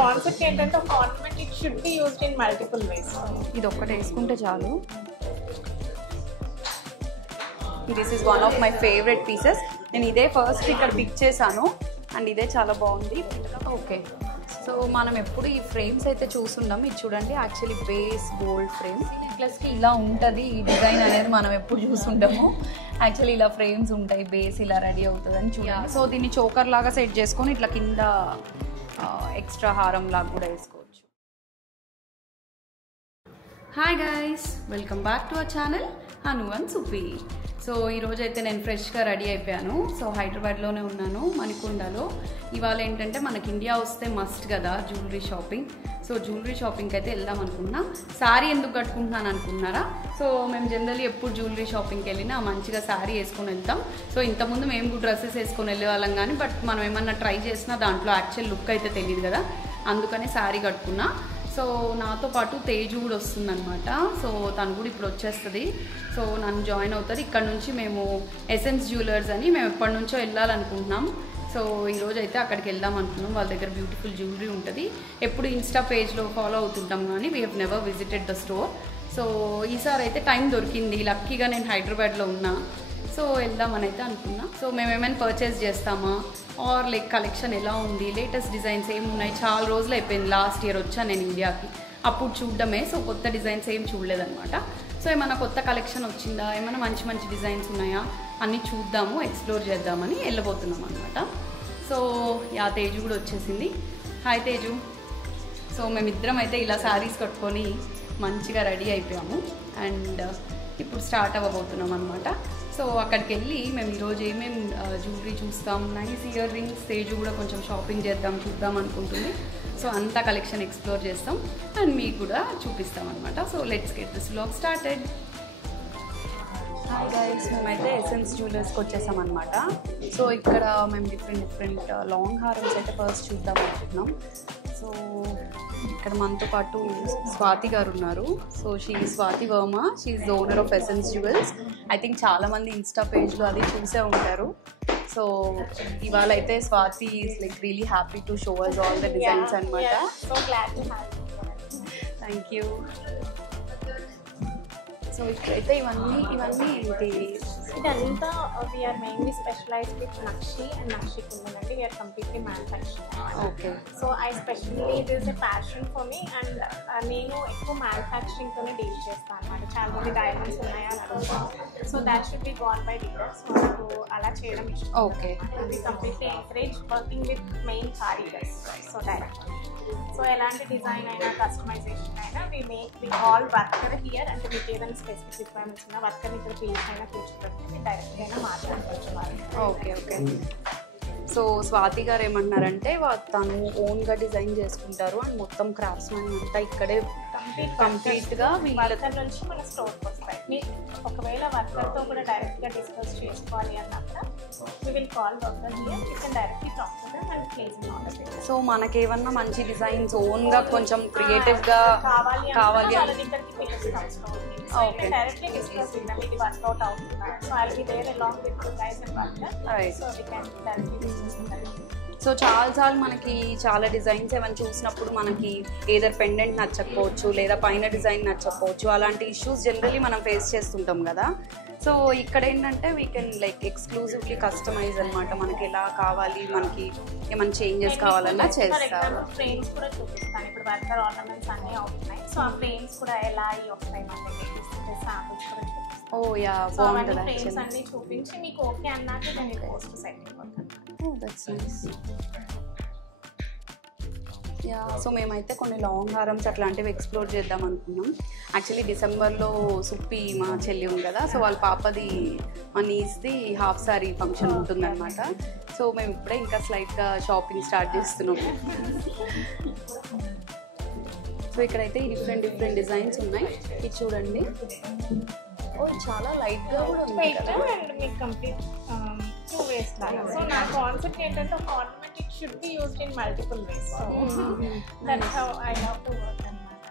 Concept ఏంటంటే ఒక ornament it should be used in multiple ways. ఇది ఒక్కటి వేసుకుంటే చాలు. This is one of my favourite pieces. నేను ఇదే ఫస్ట్ ఇక్కడ పిక్ చేశాను అండ్ ఇదే చాలా బాగుంది. ఓకే, సో మనం ఎప్పుడు ఈ ఫ్రేమ్స్ అయితే చూస్తున్నాం. ఇది చూడండి, యాక్చువల్లీ బేస్ గోల్డ్ ఫ్రేమ్. ఈ నెక్లెస్కి ఇలా ఉంటుంది ఈ డిజైన్ అనేది మనం ఎప్పుడు చూసుంటాము. యాక్చువల్లీ ఇలా ఫ్రేమ్స్ ఉంటాయి, బేస్ ఇలా రెడీ అవుతుంది అని చూడండి. సో దీన్ని చోకర్ లాగా సెట్ చేసుకొని ఇట్లా కింద ఎక్స్ట్రా హారం లాగా కూడా వేసుకోవచ్చు. Hi guys, welcome back to our channel Anu and Supi. So ఈరోజు అయితే నేను ఫ్రెష్గా రెడీ అయిపోయాను. సో హైదరాబాద్లోనే ఉన్నాను, మణికొండలో. ఇవాళ ఏంటంటే మనకి ఇండియా వస్తే మస్ట్ కదా జ్యువెలరీ షాపింగ్. సో జ్యువెలరీ షాపింగ్కి అయితే వెళ్దాం అనుకున్నా. శారీ ఎందుకు కట్టుకుంటున్నాను అనుకున్నారా? సో మేము జనరల్లీ ఎప్పుడు జ్యువెలరీ షాపింగ్కి వెళ్ళినా మంచిగా శారీ వేసుకొని వెళ్తాం. సో ఇంతకుముందు మేము కూడా డ్రెస్సెస్ వేసుకొని వెళ్ళేవాళ్ళం కానీ బట్ మనం ఏమన్నా ట్రై చేసినా దాంట్లో యాక్చువల్ లుక్ అయితే తెలియదు కదా, అందుకనే శారీ కట్టుకున్నా. సో నాతో పాటు తేజు కూడా వస్తుందన్నమాట. సో తను కూడా ఇప్పుడు వచ్చేస్తుంది. సో నన్ను జాయిన్ అవుతుంది. ఇక్కడ నుంచి మేము ఎసెన్స్ జ్యువెలర్స్ అని మేము ఎప్పటి నుంచో వెళ్ళాలనుకుంటున్నాం. సో ఈరోజు అయితే అక్కడికి వెళ్దాం అనుకున్నాం. వాళ్ళ దగ్గర బ్యూటిఫుల్ జ్యువెలరీ ఉంటుంది. ఎప్పుడు ఇన్స్టా పేజ్లో ఫాలో అవుతుంటాం కానీ we have never visited the store. So ఈసారి అయితే టైం దొరికింది, లక్కీగా నేను హైదరాబాద్లో ఉన్నా. సో వెళ్దామని అయితే అనుకున్నా. సో మేము ఏమైనా పర్చేస్ చేస్తామా ఆర్ లైక్ కలెక్షన్ ఎలా ఉంది, లేటెస్ట్ డిజైన్స్ ఏమి ఉన్నాయి. చాలా రోజులు అయిపోయింది, లాస్ట్ ఇయర్ వచ్చాను నేను ఇండియాకి, అప్పుడు చూడడమే. సో కొత్త డిజైన్స్ ఏం చూడలేదన్నమాట. సో ఏమైనా కొత్త కలెక్షన్ వచ్చిందా, ఏమైనా మంచి మంచి డిజైన్స్ ఉన్నాయా అన్నీ చూద్దాము, ఎక్స్ప్లోర్ చేద్దామని వెళ్ళబోతున్నాం అనమాట. సో యా తేజు కూడా వచ్చేసింది. హాయ్ తేజు. సో మేమిద్దరం అయితే ఇలా శారీస్ కట్టుకొని మంచిగా రెడీ అయిపోయాము అండ్ ఇప్పుడు స్టార్ట్ అవ్వబోతున్నాం అనమాట. సో అక్కడికి వెళ్ళి మేము ఈరోజు ఏమేమి జ్యువెలరీ చూస్తాం, నైస్ ఇయర్ రింగ్స్, తేజు కూడా కొంచెం షాపింగ్ చూద్దాం అనుకుంటుంది. సో అంతా కలెక్షన్ ఎక్స్ప్లోర్ చేస్తాం అండ్ మీకు కూడా చూపిస్తాం అనమాట. So let's get this vlog started. Hi guys, మేమైతే ఎసెన్స్ జ్యువెలర్స్కి వచ్చేసాం అనమాట. సో ఇక్కడ మేము డిఫరెంట్ లాంగ్ హారమ్స్ అయితే ఫస్ట్ చూద్దాం అనుకుంటున్నాం. సో ఇక్కడ మనతో పాటు స్వాతి గారు ఉన్నారు. So she Swathi Varma, she is the owner of Essence Jewels. I think చాలామంది ఇన్స్టా పేజ్లో అది చూసే ఉంటారు. సో ఇవాళ అయితే Swathi is like really happy to show us all the designs అనమాట. Thank you. సో ఇక్కడైతే ఇవన్నీ ఏంటి ఇదంతా we're mainly specialized with nakshi and nakshi కుందనండి. We're completely manufacturing. Okay. So I specially it is a passion for me and నేను ఎక్కువ మ్యానుఫ్యాక్చరింగ్తోనే deal చేస్తాను అనమాట. చాలా మంది డైమండ్స్ ఉన్నాయా అని అడుగుతాను. So that should be gone by dealers. So నాకు అలా చేయడం ఇష్టం. Okay. We completely encourage working with main karigars. So direct so ఎలాంటి డిజైన్ అయినా కస్టమైజేషన్ అయినా వి ఆల్ వర్కర్ హియర్. అంటే మీకు ఏదైనా స్పెసిఫిక్ రిక్వైర్మెంట్స్ ఉన్నా వర్కర్ ఇక్కడ పీస్ అయినా కూర్చోబెట్టి డైరెక్ట్గా అయినా మాట్లాడుకోవచ్చు వాళ్ళు. ఓకే. సో స్వాతి గారు ఏమంటున్నారంటే తను ఓన్గా డిజైన్ చేసుకుంటారు అండ్ మొత్తం క్రాఫ్ట్స్ మనీ అంతా ఇక్కడే కంప్లీట్గా వర్కర్ నుంచి మన స్టోర్కి వస్తాయి. మీరు ఒకవేళ వర్కర్తో కూడా డైరెక్ట్గా డిస్కస్ చేసుకోవాలి అన్నప్పుడు we will call worker here. You can directly talk to them and place an order. So మనకేమన్నా మంచి డిజైన్స్ ఓన్గా కొంచెం క్రియేటివ్గా కావాలి వాళ్ళ దగ్గరికి పిలుస్తాం. So you can directly discuss with them. ఇది వర్కౌట్ అవుతుందా? So I'll be there along with you guys and worker. So we can directly discuss with them. So చాలాసార్లు మనకి చాలా డిజైన్స్ ఏమైనా చూసినప్పుడు మనకి ఏదర్ పెండెంట్ నచ్చకపోవచ్చు లేదా పైన డిజైన్ నచ్చకపోవచ్చు, అలాంటి ఇష్యూస్ జనరల్లీ మనం ఫేస్ చేస్తుంటాం కదా. సో ఇక్కడ ఏంటంటే we can like exclusively customize అనమాట. మనకి ఎలా కావాలి, మనకి ఏమైనా చేంజెస్ కావాలన్నా చేస్తారు. ఫ్రేమ్స్ కూడా చూపిస్తాను. ఇప్పుడు వర్కర్ ఆర్నమెంట్స్ అన్నీ అవుతున్నాయి. సో ఆ ఫ్రేమ్స్ కూడా ఎలా వస్తాయి మన దగ్గర శాంపుల్స్ కూడా చూపిస్తాను. ఓ యా, బాగుంటుంది. ఫ్రేమ్స్ అన్నీ చూపించి మీకు ఓకే అన్నాక దాన్ని పోస్ట్ సెట్ అయిపోతాను. That's nice. యా, సో మేమైతే కొన్ని లాంగ్ హారమ్స్ అట్లాంటివి ఎక్స్ప్లోర్ చేద్దాం అనుకున్నాం. యాక్చువల్లీ డిసెంబర్లో సుప్పి మా చెల్లి ఉంది కదా, సో వాళ్ళ పాపది మా నీస్ది హాఫ్ సారీ ఫంక్షన్ ఉంటుందన్నమాట. సో మేము ఇప్పుడే ఇంకా స్లైట్గా షాపింగ్ స్టార్ట్ చేస్తున్నాం. సో ఇక్కడైతే డిఫరెంట్ డిజైన్స్ ఉన్నాయి. ఇది చూడండి, ఓ చాలా లైట్గా కూడా ఉంది కదా. అండ్ మీకు కంప్లీట్ 2 ways లాగా. సో నా కాన్సెప్ట్ ఏంటంటే ఒక ornament it should be used in multiple ways. So that's how I love to work అన్నమాట.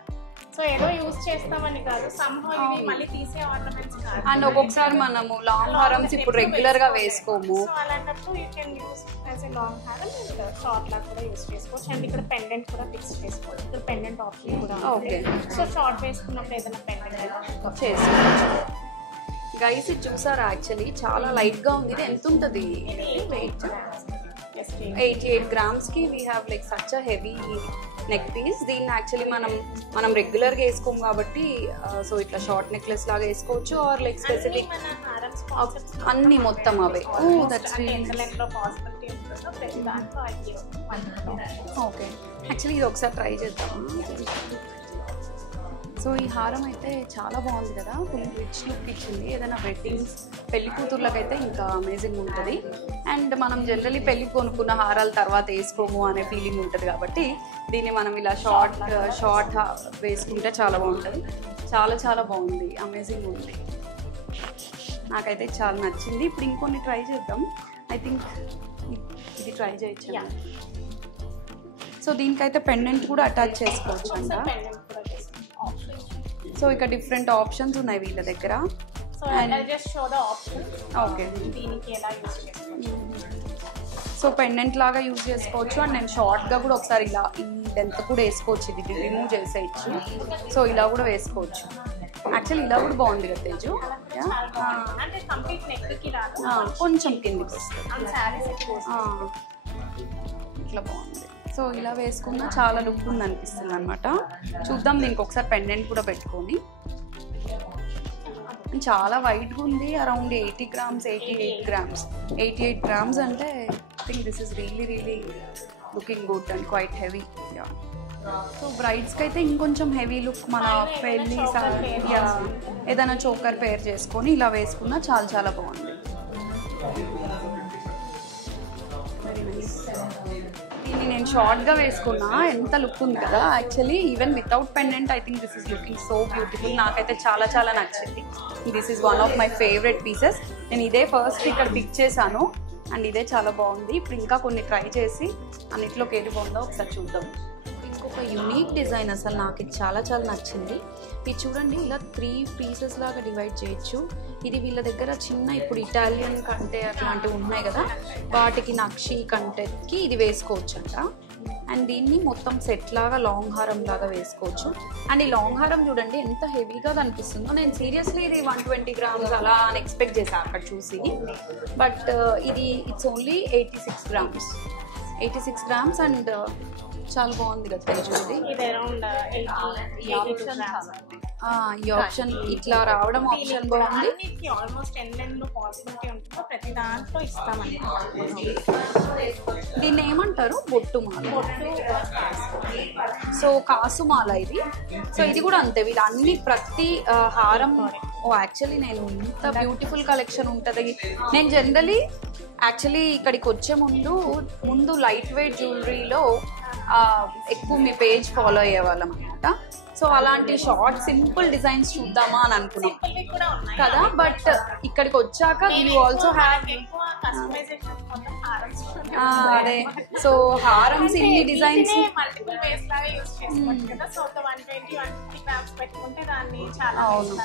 సో ఏదో యూజ్ చేస్తామని కాదు, somehow ఇవి మళ్ళీ తీసే ఆర్నమెంట్స్ కాదు. అండ్ ఒక్కొక్కసారి మనము లాంగ్ హారమ్స్ ఇప్పుడు రెగ్యులర్ గా వేసుకోము. సో అలాంటప్పుడు you can use as a long హారం అండ్ షార్ట్ లాగా కూడా యూస్ చేసుకోవచ్చు. అండ్ ఇక్కడ పెండెంట్ కూడా ఫిక్స్ చేసుకోవచ్చు. ఇక్కడ పెండెంట్ ఆప్షన్ కూడా ఉంది. సో షార్ట్ వేసుకున్నప్పుడు ఏదైనా పెండెంట్ చేసుకోవచ్చు. గైస్ ఇది చూసారా, యాక్చువల్లీ చాలా లైట్ గా ఉంది. ఇది ఎంత ఉంటుంది వెయిట్? 88 grams కి we have like such a heavy neck piece. దీన్ని యాక్చువల్లీ మనం రెగ్యులర్ గా వేసుకోము కాబట్టి సో ఇట్లా షార్ట్ నెక్లెస్ లాగా వేసుకోవచ్చు ఆర్ లైక్ స్పెసిఫిక్ అన్ని మొత్తం అవే. ఓకే, యాక్చువల్లీ ఇది ఒకసారి ట్రై చేద్దాం. సో ఈ హారం అయితే చాలా బాగుంది కదా, ఫుల్ రిచ్ లుక్ ఇచ్చింది. ఏదైనా వెడ్డింగ్స్ పెళ్లి కూతుర్లకైతే ఇంకా అమేజింగ్ ఉంటుంది. అండ్ మనం జనరలీ పెళ్లి కొనుక్కున్న హారాల తర్వాత వేసుకోము అనే ఫీలింగ్ ఉంటుంది కాబట్టి దీన్ని మనం ఇలా షార్ట్ వేసుకుంటే చాలా బాగుంటుంది. చాలా చాలా బాగుంది, అమేజింగ్ ఉంది. నాకైతే చాలా నచ్చింది. ఇప్పుడు ఇంకొన్ని ట్రై చేద్దాం. ఐ థింక్ ఇది ట్రై చేయొచ్చు. సో దీనికైతే పెండెంట్ కూడా అటాచ్ చేసుకోవచ్చు అంట. సో ఇక డిఫరెంట్ ఆప్షన్స్ ఉన్నాయి వీళ్ళ దగ్గర. ఓకే, సో పెండెంట్ లాగా యూజ్ చేసుకోవచ్చు. అండ్ నేను షార్ట్గా కూడా ఒకసారి ఇలా ఈ లెంత్ కూడా వేసుకోవచ్చు. ఇది రిమూవ్ చేసేయచ్చు. సో ఇలా కూడా వేసుకోవచ్చు. యాక్చువల్లీ ఇలా కూడా బాగుంది కదా తేజు, కొంచెం కిందికి వస్తుంది. ఇట్లా బాగుంది. సో ఇలా వేసుకున్నా చాలా లుక్ ఉంది అనిపిస్తుంది అనమాట. చూద్దాం దీనికి ఒకసారి పెండెంట్ కూడా పెట్టుకొని. చాలా వైట్గా ఉంది. Around 80 grams, 88 grams. 88 grams అంటే I think this is really looking good and quite heavy. So బ్రైడ్స్కి అయితే ఇంకొంచెం హెవీ లుక్, మన పెళ్ళి ఏదైనా చోకర్ పేర్ చేసుకొని ఇలా వేసుకున్నా చాలా చాలా బాగుంది. Very nice. దీన్ని నేను షార్ట్గా వేసుకున్నా ఎంత లుక్ ఉంది కదా. Actually even without pendant I think this is looking so beautiful. నాకైతే చాలా చాలా నచ్చింది. This is one of my favourite pieces. నేను ఇదే ఫస్ట్ ఇక్కడ పిక్ చేశాను అండ్ ఇదే చాలా బాగుంది. ఇప్పుడు ఇంకా కొన్ని ట్రై చేసి అన్నిట్లోకి ఏది బాగుందో ఒకసారి చూద్దాం. ఇంకొక యూనిక్ డిజైన్ అసలు నాకు ఇది చాలా చాలా నచ్చింది. ఇది చూడండి, ఇలా 3 pieces లాగా డివైడ్ చేయొచ్చు. ఇది వీళ్ళ దగ్గర చిన్న ఇప్పుడు ఇటాలియన్ కంటే అట్లాంటివి ఉన్నాయి కదా, వాటికి నక్షి కంటెకి ఇది వేసుకోవచ్చు అంట. అండ్ దీన్ని మొత్తం సెట్ లాగా లాంగ్ హారం లాగా వేసుకోవచ్చు. అండ్ ఈ లాంగ్ హారం చూడండి ఎంత హెవీగా కనిపిస్తుందో. నేను సీరియస్లీ ఇది 120 grams అలా అని ఎక్స్పెక్ట్ చేశాను అక్కడ చూసి. బట్ ఇది it's only 86 grams. 86 grams and చాలా బాగుంది కదా చూడండి. ఈ ఆప్షన్ ఇట్లా రావడం ఆప్షన్ బాగుంది. దీన్ని ఏమంటారు? బొట్టుమాల. సో కాసుమాల ఇది. సో ఇది కూడా అంతే. వీళ్ళు అన్ని ప్రతి హారం యాక్చువల్లీ నేను ఇంత బ్యూటిఫుల్ కలెక్షన్ ఉంటుంది. నేను జనరలీ యాక్చువల్లీ ఇక్కడికి వచ్చే ముందు లైట్ వెయిట్ జ్యువెలరీలో ఎక్కువ మీ పేజ్ ఫాలో అయ్యేవాళ్ళం అనమాట. సో అలాంటి షార్ట్ సింపుల్ డిజైన్స్ చూద్దామా అని అనుకున్నాం కదా. బట్ ఇక్కడికి వచ్చాక యూ ఆల్సో హ్యావ్ అదే. సో హారమ్స్ ఇన్ని డిజైన్స్ అవును.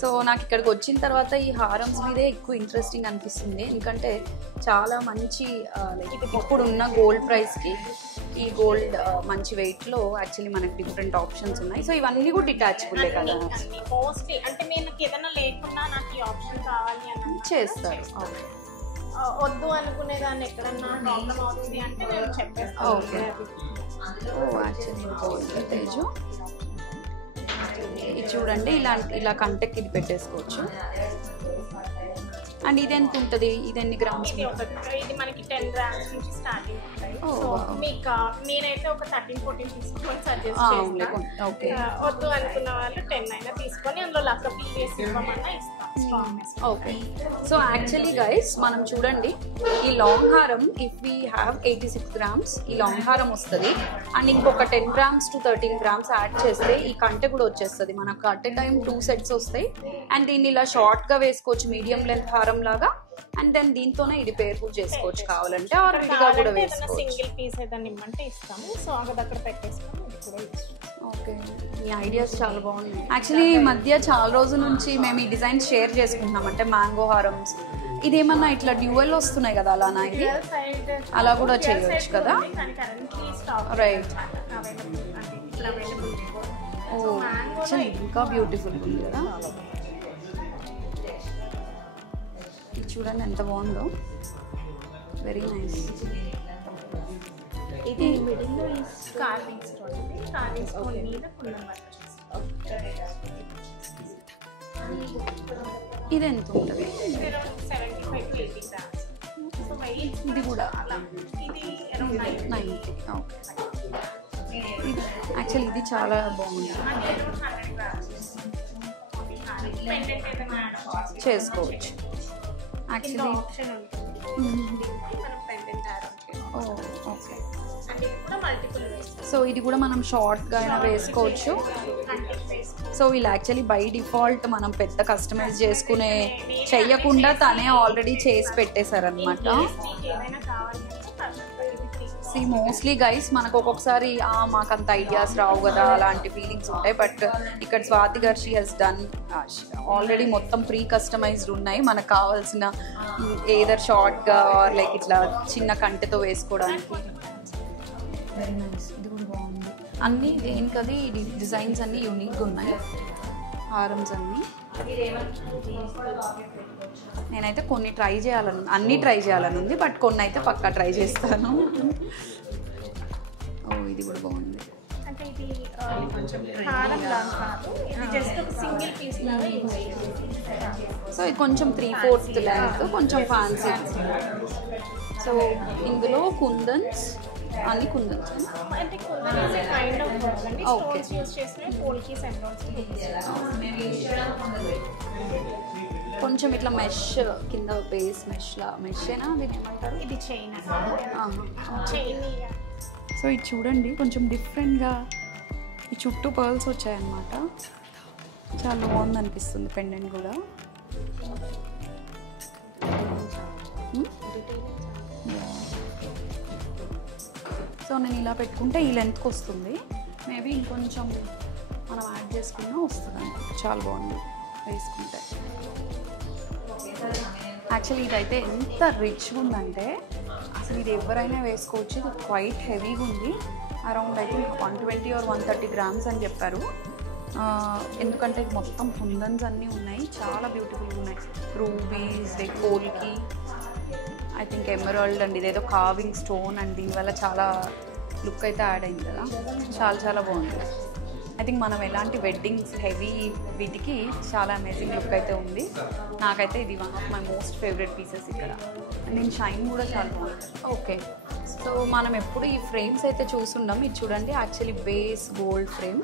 సో నాకు ఇక్కడికి వచ్చిన తర్వాత ఈ హారమ్స్ మీదే ఎక్కువ ఇంట్రెస్టింగ్ అనిపిస్తుంది. ఎందుకంటే చాలా మంచి ఇప్పుడు ఉన్న గోల్డ్ ప్రైస్కి ఈ గోల్డ్ మంచి వెయిట్లో యాక్చువల్లీ మనకి డిఫరెంట్ ఆప్షన్స్ ఉన్నాయి. సో ఇవన్నీ కూడా డిటాచబుల్ కదా, అంటే మీకు ఏదైనా లేకున్నా నాకు ఈ ఆప్షన్ కావాలి అని చేస్తారు. వద్దు అనుకునే దాన్ని ఎక్కడన్నా ప్రాబ్లం అవుతుంది అంటే నేను చెప్పేస్తాను. ఓకే. యాక్చువల్లీ తేజు ఇది చూడండి, ఇలా కంటెక్ట్ ఇది పెట్టేసుకోవచ్చు. అండ్ ఇది ఎంత ఉంటుంది? ఇది ఎన్ని గ్రామ్స్? ఇది మనకి 10 grams నుంచి స్టార్టింగ్ ఉంటాయి. సో మీకు నేనైతే ఒక 13-14 తీసుకొని సజెస్ట్ చేస్తాను. వద్దు అనుకున్న వాళ్ళు 10 అయినా తీసుకొని అందులో లక్క పీస్ ఇవ్వమన్నా ఇస్తాం. ఓకే. సో యాక్చువల్లీ గైస్ మనం చూడండి, ఈ లాంగ్ హారం ఇఫ్ వీ హ్యావ్ 86 grams ఈ లాంగ్ హారం వస్తుంది. అండ్ ఇంకొక 10 grams to 13 grams యాడ్ చేస్తే ఈ కంటె కూడా వచ్చేస్తుంది. మనకు అట్ ఎ టైం 2 sets వస్తాయి. అండ్ దీన్ని ఇలా షార్ట్గా వేసుకోవచ్చు, మీడియం లెంత్ హారం లాగా. అండ్ దెన్ దీంతోనే ఇది పేర్ కూడా చేసుకోవచ్చు కావాలంటే, ఆర్ విడిగా కూడా వేసుకోవచ్చు. సింగిల్ పీస్ ఏదైనా ఇమ్మంటే ఇస్తాము. సో అక్కడ పెట్టేసుకొని ఇది కూడా ఇస్తాము. ఓకే, ఈ ఐడియాస్ చాలా బాగున్నాయి. యాక్చువల్లీ ఈ మధ్య చాలా రోజుల నుంచి మేము ఈ డిజైన్స్ షేర్ చేసుకుంటున్నాం. అంటే మ్యాంగో హారమ్స్ ఇదేమన్నా ఇట్లా డ్యూయల్ వస్తున్నాయి కదా, అలానా ఇది అలా కూడా చేయవచ్చు కదా. రైట్. ఓ యాక్చువల్లీ ఇంకా బ్యూటిఫుల్ ఉంది కదా. ఇది చూడండి ఎంత బాగుందో, వెరీ నైస్. ఇది మిడిల్లో కార్వింగ్ స్టోన్ ఉంది. కార్వింగ్ స్టోన్ మీద కుందన్ వర్క్ చేస్తాం. ఇది ఎంత ఉంటుంది? 75 to 80 grams. సో వెయిట్ ఇది కూడా ఇది అరౌండ్ 90. ఓకే. యాక్చువల్లీ ఇది చాలా బాగుంది, అంటే 100 grams. పెండెంట్ ఏదైనా యాడ్ చేసుకోవచ్చు. యాక్చువల్లీ ఆప్షన్ ఉంటుంది. మనం పెండెంట్ యాడ్ చేసుకోవచ్చు. ఓకే. అంటే ఇది కూడా మల్టిపుల్ వేస్. సో ఇది కూడా మనం షార్ట్గా అయినా వేసుకోవచ్చు. సో వీళ్ళు యాక్చువల్లీ బై డిఫాల్ట్ మనం పెద్ద కస్టమైజ్ చేసుకునే చెయ్యకుండా తనే ఆల్రెడీ చేసి పెట్టేశారనమాట. ఏమైనా కావాలంటే మోస్ట్లీ గైస్ మనకు ఒక్కొక్కసారి మాకు అంత ఐడియాస్ రావు కదా, అలాంటి ఫీలింగ్స్ ఉంటాయి. బట్ ఇక్కడ స్వాతి గారు షీ హెస్ డన్ ఆల్రెడీ మొత్తం ప్రీ కస్టమైజ్డ్ ఉన్నాయి. మనకు కావాల్సిన ఏదర్ షార్ట్గా ఆర్ లైక్ ఇట్లా చిన్న కంటెతో వేసుకోవడానికి. Very nice. ఇది కూడా బాగుంది. అన్నీ దేనికది డిజైన్స్ అన్నీ యూనిక్గా ఉన్నాయి. హారమ్స్ అన్నీ నేనైతే కొన్ని అన్నీ ట్రై చేయాలని ఉంది. బట్ కొన్ని అయితే పక్కా ట్రై చేస్తాను. ఓ ఇది కూడా బాగుంది. అంటే ఇది హారం లాగా కాదు, ఇది జస్ట్ ఒక సింగిల్ పీస్ లాగా యూజ్ చేయాలి. సో ఇది కొంచెం 3/4 లెంత్, కొంచెం ఫ్యాన్సీ. సో ఇందులో కుందన్స్, అన్ని కుందన్స్ అంటే kundan is a kind of work అండి. స్టోన్స్ యూజ్ చేసిన పోల్కీస్ ఎంబ్రాయిడరీస్. కొంచెం ఇట్లా మెష్ కింద బేస్ మెషేనా దీని ఏమంటారు? ఇది చైన్ చైన్. సో ఇది చూడండి కొంచెం డిఫరెంట్గా ఈ చుట్టూ పర్ల్స్ వచ్చాయన్నమాట. చాలా బాగుంది అనిపిస్తుంది పెండెంట్ కూడా. సో నేను ఇలా పెట్టుకుంటే ఈ లెంత్కి వస్తుంది. మేబీ ఇంకొంచెం మనం యాడ్ చేసుకున్నా వస్తుంది అనుకుంటా. చాలా బాగుంది వేసుకుంటే. యాక్చువల్లీ ఇదైతే ఎంత రిచ్గా ఉందంటే అసలు ఇది ఎవరైనా వేసుకోవచ్చు. ఇది క్వైట్ హెవీగా ఉంది. Around I think 120 or 130 grams అని చెప్పారు. ఎందుకంటే మొత్తం కుందన్స్ అన్నీ ఉన్నాయి, చాలా బ్యూటిఫుల్గా ఉన్నాయి. Rubies, polki, I think emerald and ఇదేదో కార్వింగ్ స్టోన్ అండ్ దీనివల్ల చాలా లుక్ అయితే యాడ్ అయింది కదా. చాలా చాలా బాగుంది. ఐ థింక్ మనం ఎలాంటి వెడ్డింగ్స్ హెవీ వీటికి చాలా అమేజింగ్ లుక్ అయితే ఉంది. నాకైతే ఇది one of my most favourite pieces ఇక్కడ. అండ్ దీని షైన్ కూడా చాలా బాగుంది. ఓకే, సో మనం ఎప్పుడు ఈ ఫ్రేమ్స్ అయితే చూసుండం. ఇది చూడండి actually base gold frame.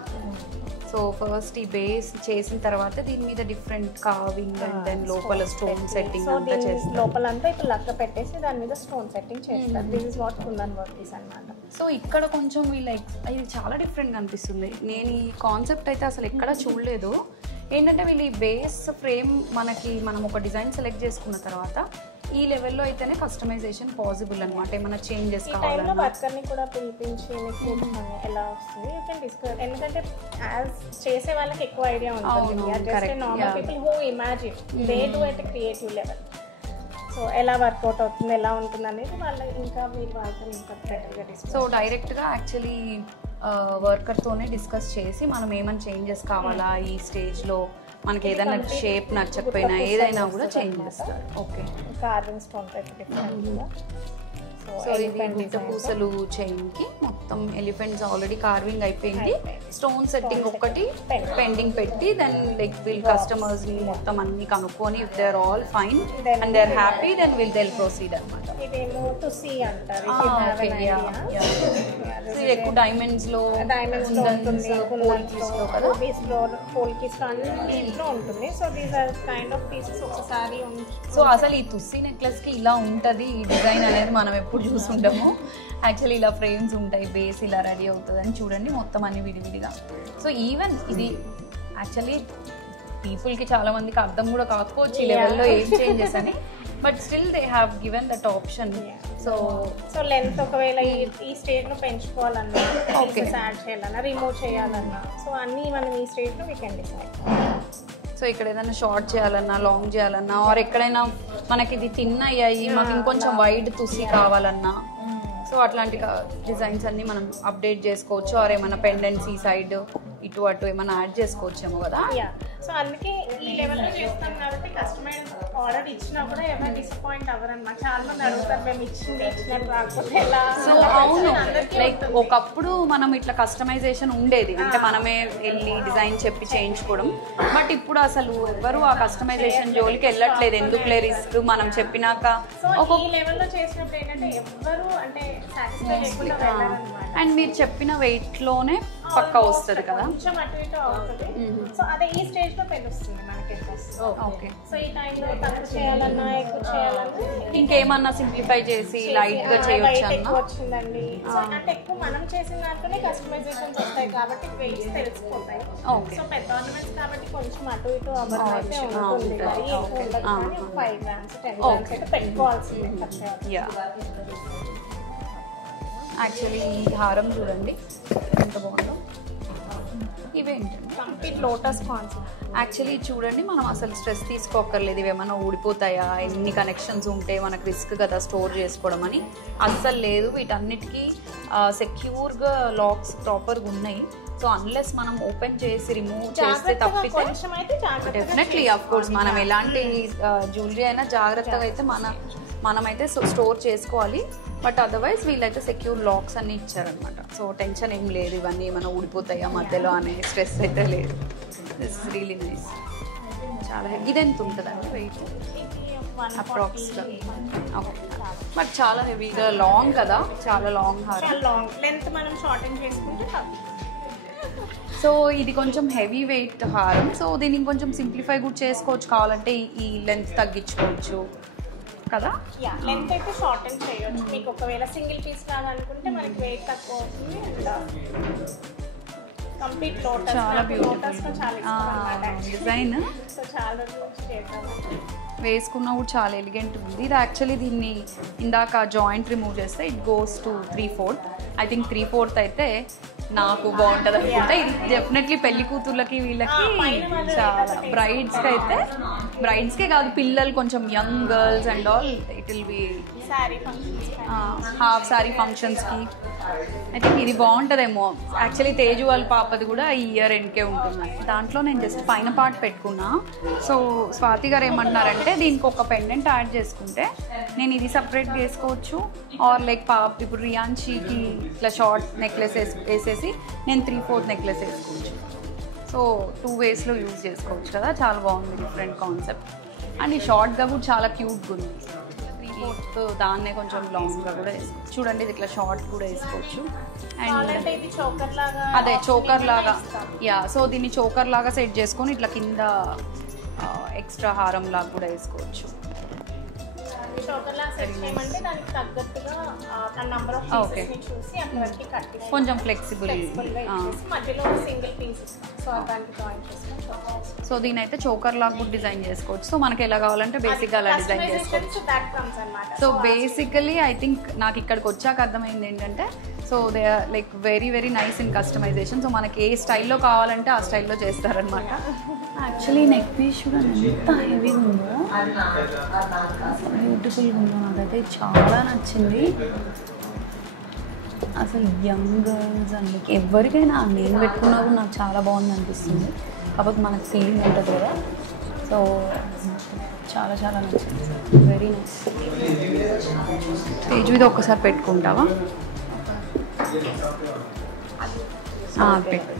So first ఈ బేస్ చేసిన తర్వాత దీని మీద డిఫరెంట్ కార్వింగ్ అండ్ దెన్ లోపల స్టోన్ సెట్టింగ్ అంతా చేస్తారు. లోపలంతా ఇట్లా లక్క పెట్టేసి దాని మీద స్టోన్ సెట్టింగ్ చేస్తారు. This is what kundan work is అన్నమాట. సో ఇక్కడ కొంచెం వీళ్ళ ఇది చాలా డిఫరెంట్గా అనిపిస్తుంది. నేను ఈ కాన్సెప్ట్ అయితే అసలు ఎక్కడ చూడలేదు. ఏంటంటే వీళ్ళు ఈ బేస్ ఫ్రేమ్ మనం ఒక డిజైన్ సెలెక్ట్ చేసుకున్న తర్వాత ఈ లెవెల్లో అయితేనే కస్టమైజేషన్ పాసిబుల్ అనమాట. ఏమైనా చేంజెస్ కావాలన్నా వర్కర్ని కూడా పిలిపించి ఎలా వస్తుంది యూ కెన్ డిస్కస్. ఎందుకంటే యాజ్ చేసే వాళ్ళకి ఎక్కువ ఐడియా ఉంటుంది. Just normal people who imagine they do at creative level. So ఎలా వర్కౌట్ అవుతుంది, ఎలా ఉంటుంది అనేది వాళ్ళు ఇంకా వాళ్ళతో ఇంకా బెటర్గా డిస్కస్. సో డైరెక్ట్గా యాక్చువల్లీ వర్కర్తోనే డిస్కస్ చేసి మనం ఏమైనా చేంజెస్ కావాలా ఈ స్టేజ్లో, మనకి ఏదైనా షేప్ నచ్చకపోయినా ఏదైనా కూడా చేంజ్ చేస్తారు. ఓకే, కార్వింగ్ స్టోన్ డిఫరెంట్గా. సో ఇది పూసలు చైన్కి మొత్తం ఎలిఫెంట్స్ ఆల్రెడీ కార్వింగ్ అయిపోయింది. స్టోన్ సెట్టింగ్ ఒకటి పెండింగ్ పెట్టి దెన్ లైక్ వీల్ కస్టమర్స్ని మొత్తం అన్ని కనుక్కొని if they are all fine and they are happy then will proceed అనమాట. ఇదేమో టు సీ అంటారు. ఎక్కువ డైమండ్స్లో అన్నింటిలో ఉంటుంది. So these are kind of pieces ఒకసారి. సో అసలు ఈ తుస్సీ నెక్లెస్కి ఇలా ఉంటుంది ఈ డిజైన్ అనేది మనం ఎప్పుడు చూసుంటాము. యాక్చువల్లీ ఇలా ఫ్రేమ్స్ ఉంటాయి, బేస్ ఇలా రెడీ అవుతుంది అని చూడండి మొత్తం అన్ని విడివిడిగా. సో ఈవెన్ ఇది యాక్చువల్లీ పీపుల్కి చాలా మందికి అర్థం కూడా కాకపోవచ్చు ఈ లెవెల్లో ఏం చేంజెస్ అని. But still they have given that option. So length ఒకవేళ ఈ స్టేజ్ లో పెంచుకోవాలన్నా, యాడ్ చేయాలన్నా, రిమూవ్ చేయాలన్నా, సో అన్నీ మనం ఈ స్టేజ్ లో వీ కెన్ డిసైడ్. సో ఇక్కడ ఏదైనా షార్ట్ చేయాలన్నా, లాంగ్ చేయాలన్నా, ఆర్ ఎక్కడైనా మనకి ఇది థిన్ అయ్యాయి, మాకు ఇంకొంచెం వైడ్ తుసి కావాలన్నా, సో అట్లాంటి డిజైన్స్ అన్ని మనం అప్డేట్ చేసుకోవచ్చు. ఆర్ ఏమైనా పెండెంట్స్ ఈ సైడ్ ఇటు అటు ఏమైనా యాడ్ చేసుకోవచ్చేమో కదా. సో అందుకే ఈ లెవెల్లో చేస్తాం కాబట్టి కస్టమర్ ఆర్డర్ ఇచ్చినా కూడా ఎవరు డిసప్పాయింట్ అవ్వరు అన్నమాట. చాలా మంది అడుగుతారు మేము ఇచ్చినట్టు రాకపోతే ఎలా. సో అవును, లైక్ ఒకప్పుడు మనం ఇట్లా కస్టమైజేషన్ ఉండేది, అంటే మనమే వెళ్ళి డిజైన్ చెప్పి చేయించుకోవడం. బట్ ఇప్పుడు అసలు ఎవరు ఆ కస్టమైజేషన్ జోలికి వెళ్ళట్లేదు. ఎందుకులే రిస్క్, మనం చెప్పినాక. సో ఈ లెవెల్లో చేసినప్పుడు ఏంటంటే ఎవరు అంటే సాటిస్ఫై లేకుండా వెళ్ళాలన్నమాట. అండ్ మీరు చెప్పిన వెయిట్ లోనే పక్కా వస్తుంది కదా, కొంచెం అటు ఇటు అవుతుంది. సో అదే ఈ స్టేజ్ లో తెలుస్తుంది మనకి. ఓకే. సో ఈ టైంలో తక్కువ చేయాలన్నా, ఎక్కువ చేయాలన్నా, ఇంకేమన్నా సింప్లిఫై చేసి లైట్ గా చేయొచ్చు అన్న వచ్చిందండి. సో అంటే ఎక్కువ మనం చేసిన దాంట్లోనే కస్టమైజేషన్స్ వస్తాయి కాబట్టి వెయిట్స్ తెలిసిపోతాయి. సో పెద్ద ఆర్నమెంట్స్ కాబట్టి కొంచెం అటు ఇటు అవ్వడం అయితే ఉంటుంది. మరి ఎక్కువ ఉండదు కానీ 5 grams 10 grams అయితే పెట్టుకోవాల్సిందే ఖచ్చితంగా. యాక్చువల్లీ ఈ హారం చూడండి ఎంత బాగుందో. ఇవేంటండి కంప్లీట్ లోటస్ కాన్సెప్ట్. యాక్చువల్లీ చూడండి, మనం అసలు స్ట్రెస్ తీసుకోక్కర్లేదు ఇవేమన్నా ఊడిపోతాయా, ఎన్ని కనెక్షన్స్ ఉంటే మనకు రిస్క్ కదా స్టోర్ చేసుకోవడం అని. అస్సలు లేదు, వీటన్నిటికీ సెక్యూర్గా లాక్స్ ప్రాపర్గా ఉన్నాయి. సో అన్లెస్ మనం ఓపెన్ చేసి రిమూవ్ చేస్తే తప్పితే డెఫినెట్లీ ఆఫ్ కోర్స్ మనం ఎలాంటి జ్యువెలరీ అయినా జాగ్రత్తగా అయితే మనమైతే స్టోర్ చేసుకోవాలి. బట్ అదర్వైజ్ వీళ్ళైతే సెక్యూర్ లాక్స్ అన్ని ఇచ్చారనమాట. సో టెన్షన్ ఏం లేదు, ఇవన్నీ ఏమైనా ఊడిపోతాయా మధ్యలో అనే స్ట్రెస్ అయితే లేదు. This really nice. చాలా ఇది ఎంత ఉంటుందండి వెయిట్ అప్రాక్స్గా? ఓకే, బట్ చాలా హెవీగా లాంగ్ కదా, చాలా లాంగ్ హారం. లాంగ్ లెంత్ మనం షార్టెన్ చేసుకుంటే. సో ఇది కొంచెం హెవీ వెయిట్ హారం. సో దీన్ని కొంచెం సింప్లిఫై కూడా చేసుకోవచ్చు, కావాలంటే ఈ లెంత్ తగ్గించుకోవచ్చు కదా. లెంత్ అయితే షార్టెన్ చేయొచ్చు. మీకు ఒకవేళ సింగిల్ పీస్ కావాలనుకుంటే మనకి వెయిట్ తక్కువ అవుతుంది. కంప్లీట్ లోటస్, చాలా బ్యూటిఫుల్ డిజైన్. సో చాలా వేసుకున్నా కూడా చాలా ఎలిగెంట్ ఉంది. ఇది యాక్చువల్లీ దీన్ని ఇందాక జాయింట్ రిమూవ్ చేస్తే it goes to 3/4. I think 3/4 అయితే నాకు బాగుంటుంది అనుకుంటా. ఇది డెఫినెట్లీ పెళ్లి కూతుర్లకి వీళ్ళకి చాలా, బ్రైడ్స్కే కాదు, పిల్లలు కొంచెం young girls and all it will be half sorry ఫంక్షన్స్కి. ఐ థింక్ ఇది బాగుంటుందేమో. యాక్చువల్లీ తేజు వాళ్ళ పాపది కూడా ఈ ఇయర్ ఎండ్కే ఉంటుంది. దాంట్లో నేను జస్ట్ పైన పార్ట్ పెట్టుకున్నా. సో స్వాతి గారు ఏమంటున్నారంటే దీనికి ఒక పెండెంట్ యాడ్ చేసుకుంటే నేను ఇది సపరేట్ చేసుకోవచ్చు, ఆర్ లైక్ ఇప్పుడు రియాన్షీకి ఇట్లా షార్ట్ నెక్లెస్ వేసేసి నేను 3/4 నెక్లెస్ వేసుకోవచ్చు. సో 2 waysలో యూజ్ చేసుకోవచ్చు కదా. చాలా బాగుంది, డిఫరెంట్ కాన్సెప్ట్. అండ్ ఈ షార్ట్గా కూడా చాలా క్యూట్గా ఉంది. 3/4 దాన్నే కొంచెం లాంగ్గా కూడా వేసుకోవచ్చు. చూడండి, ఇది ఇట్లా షార్ట్ కూడా వేసుకోవచ్చు. అండ్ అదే చోకర్ లాగా, సో దీన్ని చోకర్ లాగా సెట్ చేసుకొని ఇట్లా కింద ఎక్స్ట్రా హారం లాగా కూడా వేసుకోవచ్చు. కొంచెం ఫ్లెక్సిబుల్. సో దీని అయితే చోకర్ లాగా కూడా డిజైన్ చేసుకోవచ్చు. సో మనకి ఎలా కావాలంటే బేసిక్గా అలా డిజైన్ చేసుకోవచ్చు. సో బేసికలీ ఐ థింక్ నాకు ఇక్కడికి వచ్చాక అర్థమైంది ఏంటంటే, so they are like very very nice in customization. So మనకి ఏ స్టైల్లో కావాలంటే ఆ స్టైల్లో చేస్తారనమాట. యాక్చువల్లీ నెక్ పీస్ కూడా ఎంత హెవీగా ఉందో, బ్యూటిఫుల్గా ఉందో, నాకైతే చాలా నచ్చింది. అసలు యంగ్ గర్ల్స్ అండి ఎవరికైనా నేను పెట్టుకున్నా కూడా నాకు చాలా బాగుంది అనిపిస్తుంది. కాకపోతే మనకు ఫీలింగ్ ఉంటుంది కదా. సో చాలా చాలా నచ్చింది, వెరీ నైస్. తేజు ఇది ఒక్కసారి పెట్టుకుంటావా? పెట్టు.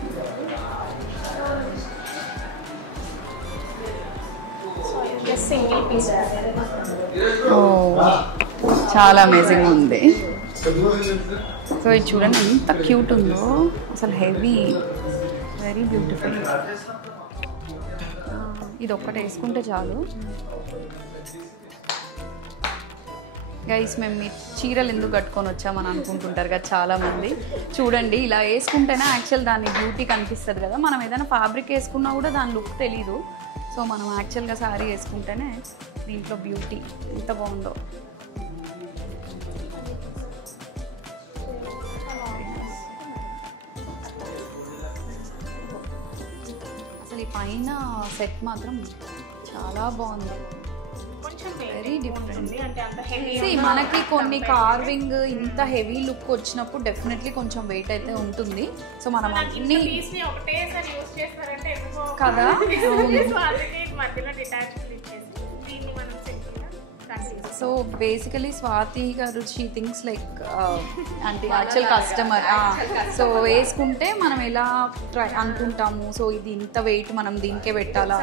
చాలా అమేజింగ్ ఉంది. సో ఇది చూడండి ఎంత క్యూట్ ఉందో, అసలు హెవీ, వెరీ బ్యూటిఫుల్. ఇది ఒక్కటి వేసుకుంటే చాలు. గైస్ మేము మీ చీరలు ఎందుకు కట్టుకొని వచ్చామని అనుకుంటుంటారు కదా చాలామంది. చూడండి, ఇలా వేసుకుంటేనే యాక్చువల్ దాని బ్యూటీ కనిపిస్తుంది కదా. మనం ఏదైనా ఫ్యాబ్రిక్ వేసుకున్నా కూడా దాని లుక్ తెలీదు. సో మనం యాక్చువల్గా శారీ వేసుకుంటేనే దీంట్లో బ్యూటీ ఎంత బాగుందో. అసలు ఈ పైన సెట్ మాత్రం చాలా బాగుంది, వెరీ డిఫరెంట్. మనకి కొన్ని కార్వింగ్ ఇంత హెవీ లుక్ వచ్చినప్పుడు డెఫినెట్లీ కొంచెం వెయిట్ అయితే ఉంటుంది. సో మనం అన్ని కదా సో బేసికలీ స్వాతి గారు షీ థింగ్స్ లైక్ అంటే యాక్చువల్ కస్టమర్. సో వేసుకుంటే మనం ఎలా ట్రై అనుకుంటాము, సో ఇది ఇంత వెయిట్ మనం దీనికే పెట్టాలా.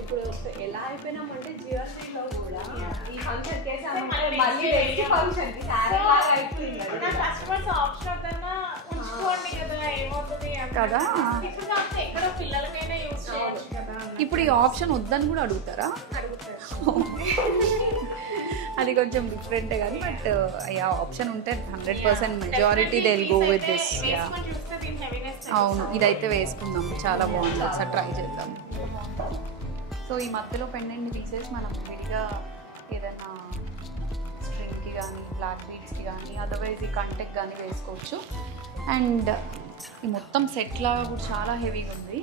ఇప్పుడు ఎలా అయిపోయినామంటే జ్యువెలరీలో కూడా ఈ ఫంక్షన్ కదా. ఇప్పుడు ఈ ఆప్షన్ వద్దని కూడా అడుగుతారా? అది కొంచెం డిఫరెంటే కానీ బట్ ఆప్షన్ ఉంటే 100% majority they will go with this. అవును, ఇదైతే వేసుకుందాం, చాలా బాగుంది, ఒకసారి ట్రై చేద్దాం. సో ఈ మధ్యలో పెండెంట్ని తీసేసి మనం విడిగా ఏదైనా స్ట్రింగ్కి కానీ బ్లాక్ బీడ్స్కి కానీ అదర్వైజ్ ఈ కంటెక్ కానీ వేసుకోవచ్చు. అండ్ ఈ మొత్తం సెట్ లాగా కూడా చాలా హెవీగా ఉంది.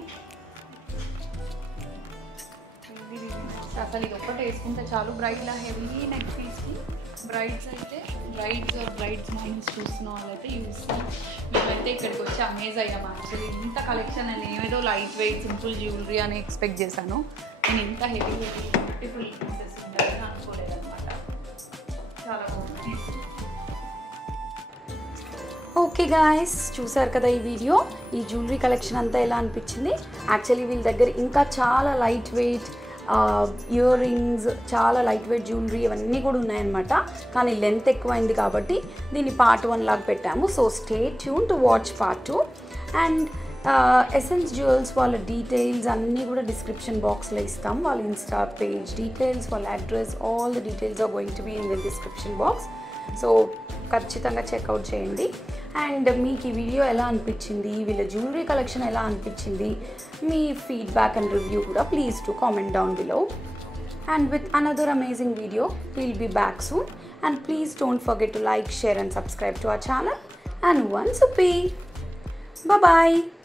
అసలు ఇది ఒక్కటి వేసుకుంటే చాలు, బ్రైడ్లా హెవీ నెక్ పీస్కి. బ్రైడ్స్ అయితే బ్రైడ్స్ మైండ్స్ చూస్తున్న వాళ్ళైతే మేమైతే ఇక్కడికి వచ్చి అమేజ్ అయ్యాము. యాక్చువల్లీ ఇంత కలెక్షన్ అని ఏదో లైట్ వెయిట్ సింపుల్ జ్యువెలరీ అని ఎక్స్పెక్ట్ చేశాను. నేను ఇంత హెవీ బ్యూటిఫుల్ పీసెస్ ఉండాలని అనుకోలేదన్నమాట. చాలా బాగుంది. ఓకే గాయస్, చూసారు కదా ఈ వీడియో. ఈ జ్యువెలరీ కలెక్షన్ అంతా ఎలా అనిపించింది? యాక్చువల్లీ వీళ్ళ దగ్గర ఇంకా చాలా లైట్ వెయిట్ ఇయర్ రింగ్స్, చాలా లైట్ వెయిట్ జ్యువెలరీ ఇవన్నీ కూడా ఉన్నాయన్నమాట. కానీ లెంత్ ఎక్కువైంది కాబట్టి దీన్ని పార్ట్ 1 లాగా పెట్టాము. So stay tuned to watch part 2. And Essence Jewels వాళ్ళ డీటెయిల్స్ అన్నీ కూడా డిస్క్రిప్షన్ బాక్స్లో ఇస్తాం. వాళ్ళ ఇన్స్టా పేజ్ డీటెయిల్స్, వాళ్ళ address, all the details are going to be in the description box. So ఖచ్చితంగా చెక్అవుట్ చేయండి. అండ్ మీకు ఈ వీడియో ఎలా అనిపించింది, వీళ్ళ జ్యువెలరీ కలెక్షన్ ఎలా అనిపించింది, మీ ఫీడ్బ్యాక్ అండ్ రివ్యూ కూడా please to comment down below. And with another amazing video, we'll be back soon. And please don't forget to like, share and subscribe to our channel. And once a Bye bye.